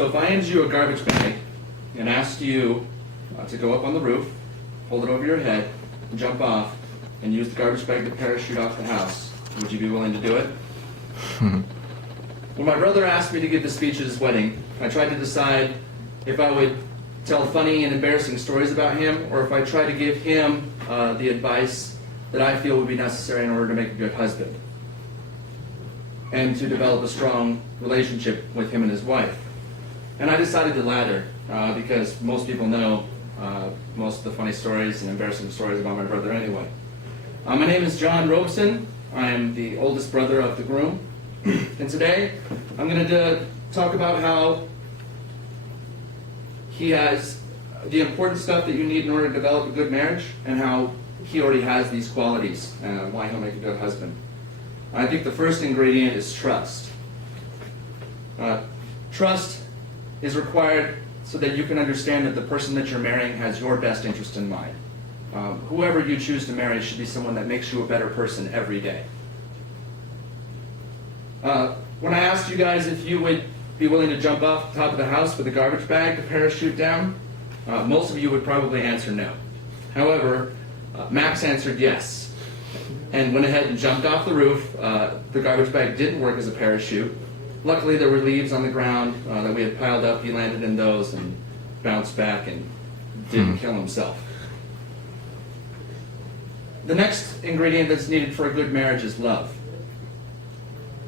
So if I handed you a garbage bag and asked you to go up on the roof, hold it over your head, jump off, and use the garbage bag to parachute off the house, would you be willing to do it? When my brother asked me to give the speech at his wedding, I tried to decide if I would tell funny and embarrassing stories about him, or if I tried to give him the advice that I feel would be necessary in order to make a good husband and to develop a strong relationship with him and his wife. And I decided the latter because most people know most of the funny stories and embarrassing stories about my brother anyway. My name is John Robson. I am the oldest brother of the groom. And today I'm going to talk about how he has the important stuff that you need in order to develop a good marriage, and how he already has these qualities, why he'll make a good husband. I think the first ingredient is trust. Trust is required so that you can understand that the person that you're marrying has your best interest in mind. Whoever you choose to marry should be someone that makes you a better person every day. When I asked you guys if you would be willing to jump off the top of the house with a garbage bag to parachute down, most of you would probably answer no. However, Max answered yes, and went ahead and jumped off the roof. The garbage bag didn't work as a parachute. Luckily, there were leaves on the ground that we had piled up. He landed in those and bounced back and didn't kill himself. The next ingredient that's needed for a good marriage is love.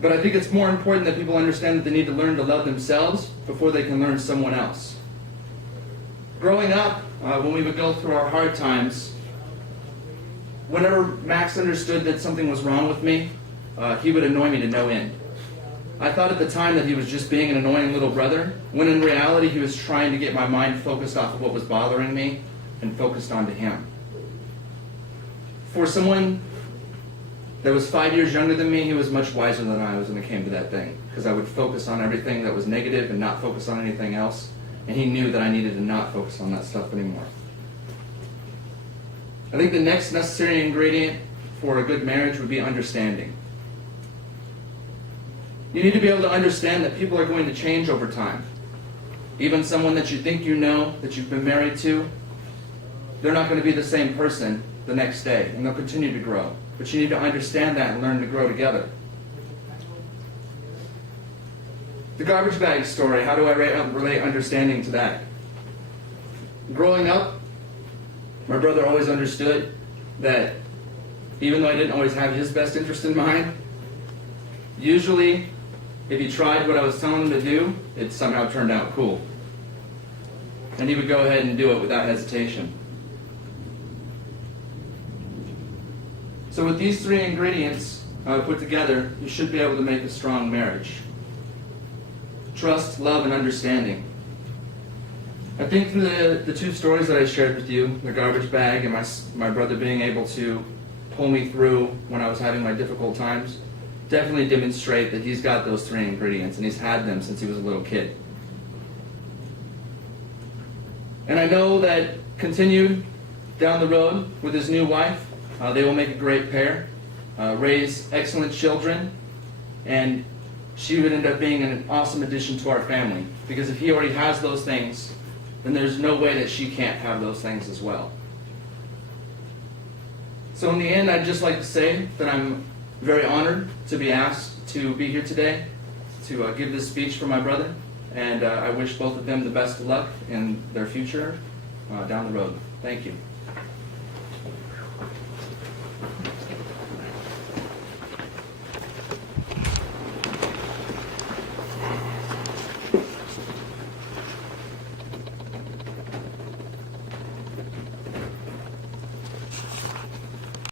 But I think it's more important that people understand that they need to learn to love themselves before they can learn someone else. Growing up, when we would go through our hard times, whenever Max understood that something was wrong with me, he would annoy me to no end. I thought at the time that he was just being an annoying little brother, when in reality he was trying to get my mind focused off of what was bothering me and focused onto him. For someone that was 5 years younger than me, he was much wiser than I was when it came to that thing, because I would focus on everything that was negative and not focus on anything else, and he knew that I needed to not focus on that stuff anymore. I think the next necessary ingredient for a good marriage would be understanding. You need to be able to understand that people are going to change over time. Even someone that you think you know, that you've been married to, they're not going to be the same person the next day, and they'll continue to grow. But you need to understand that and learn to grow together. The garbage bag story, how do I relate understanding to that? Growing up, my brother always understood that even though I didn't always have his best interest in mind, usually if he tried what I was telling him to do, it somehow turned out cool. And he would go ahead and do it without hesitation. So with these three ingredients put together, you should be able to make a strong marriage. Trust, love, and understanding. I think through the two stories that I shared with you, the garbage bag and my brother being able to pull me through when I was having my difficult times, definitely demonstrate that he's got those three ingredients, and he's had them since he was a little kid. And I know that continued down the road with his new wife, they will make a great pair, raise excellent children, and she would end up being an awesome addition to our family. Because if he already has those things, then there's no way that she can't have those things as well. So in the end, I'd just like to say that I'm very honored to be asked to be here today to give this speech for my brother, and I wish both of them the best of luck in their future down the road. Thank you.